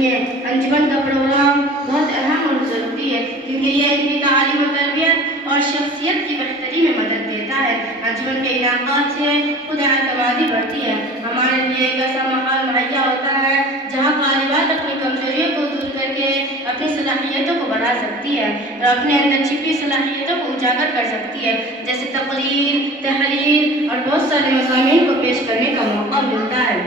لیے انجمن کا پروگرام بہت اہم اور ضروری ہے کیونکہ یہ علمی تعلیم و تربیت اور شخصیت کی بہتری میں مدد دیتا ہے۔ انجمن کے انعقاد سے خود اعتمادی بڑھتی ہے۔ ہمارے لیے ایک ایسا ماحول مہیا ہوتا ہے جہاں طالبات اپنی کمزوریوں کو دور کر کے اپنی صلاحیتوں کو بڑھا سکتی ہے اور اپنے اندر چھپی صلاحیتوں کو اجاگر کر سکتی ہے، جیسے تقریر، تحریر اور بہت سارے مضامین کو پیش کرنے کا موقع ملتا ہے۔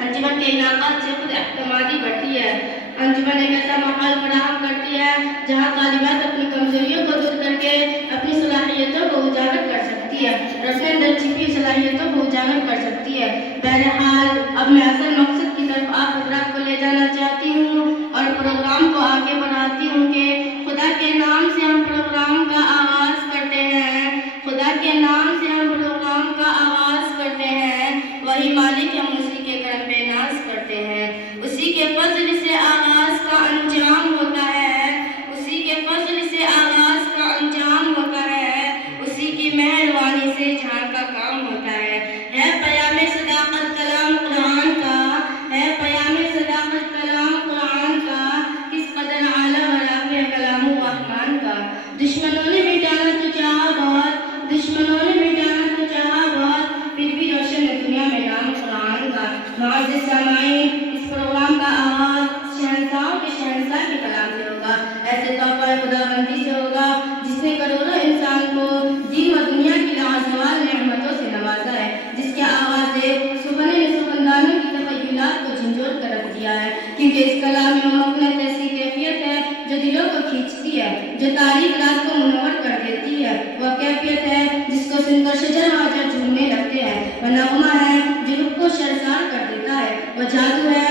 انجمن کے انعقاد سے خود اعتمادی بڑھتی ہے۔ انجمن ایک ایسا ماحول فراہم کرتی ہے جہاں طالبات اپنی کمزوریوں کو دور کر کے اپنی صلاحیتوں کو اجاگر کر سکتی ہے اور اپنے اندر چھپی صلاحیتوں کو اجاگر کر سکتی ہے۔ بہرحال اب میں اصل مقصد کی طرف آپ حضرات کو لے جانا چاہتی ہوں اور پروگرام کو آگے بڑھاتی ہوں کہ خدا کے نام سے ہم پروگرام کا آغاز کرتے ہیں۔ خدا کے نام سے ہم پروگرام کا آغاز کرتے ہیں، وہی مالک ہم اسی کے کرم پہ ناز کرتے ہیں۔ اسی کے فضل سے آغاز کا انجام ہوتا ہے، اسی کے فضل سے آغاز کا انجام ہوتا ہے، اسی کی مہربانی سے جہاں کا کام ہوتا ہے۔ ہے پیام صداقت کلام قرآن کا، ہے پیام صداقت کلام قرآن کا، کس قدر اعلیٰ و رافع کلام الرحمن کا۔ دشمنوں نے مٹانا تو چاہا بہت، دشمنوں نے مٹانا تو چاہا بہت، پھر بھی روشن ہے دنیا میں نام قرآن کا۔ معزز سامعین، اس پروگرام کا آغاز شہنشاہوں کے شہنشاہ کے کلام سے ہوگا، ایسے تحفہ خدا بندی سے ہوگا جس نے کروڑوں انسان کو دین و دنیا کی لازوال نعمتوں سے نوازا ہے، جس کے آغاز نے سخندانوں کی تخیلات کو جھنجھوڑ کر رکھ دیا ہے، کیونکہ اس کلام میں ممکنت ایسی کیفیت ہے جو دلوں کو کھینچتی ہے، جو تاریک رات کو منور کر دیتی ہے۔ وہ کیفیت ہے جس کو سن کر شجر و حجر جھومنے لگتے ہیں، وہ نغمہ ہے جو روح کو شرسار کر دیتا ہے، وہ جادو ہے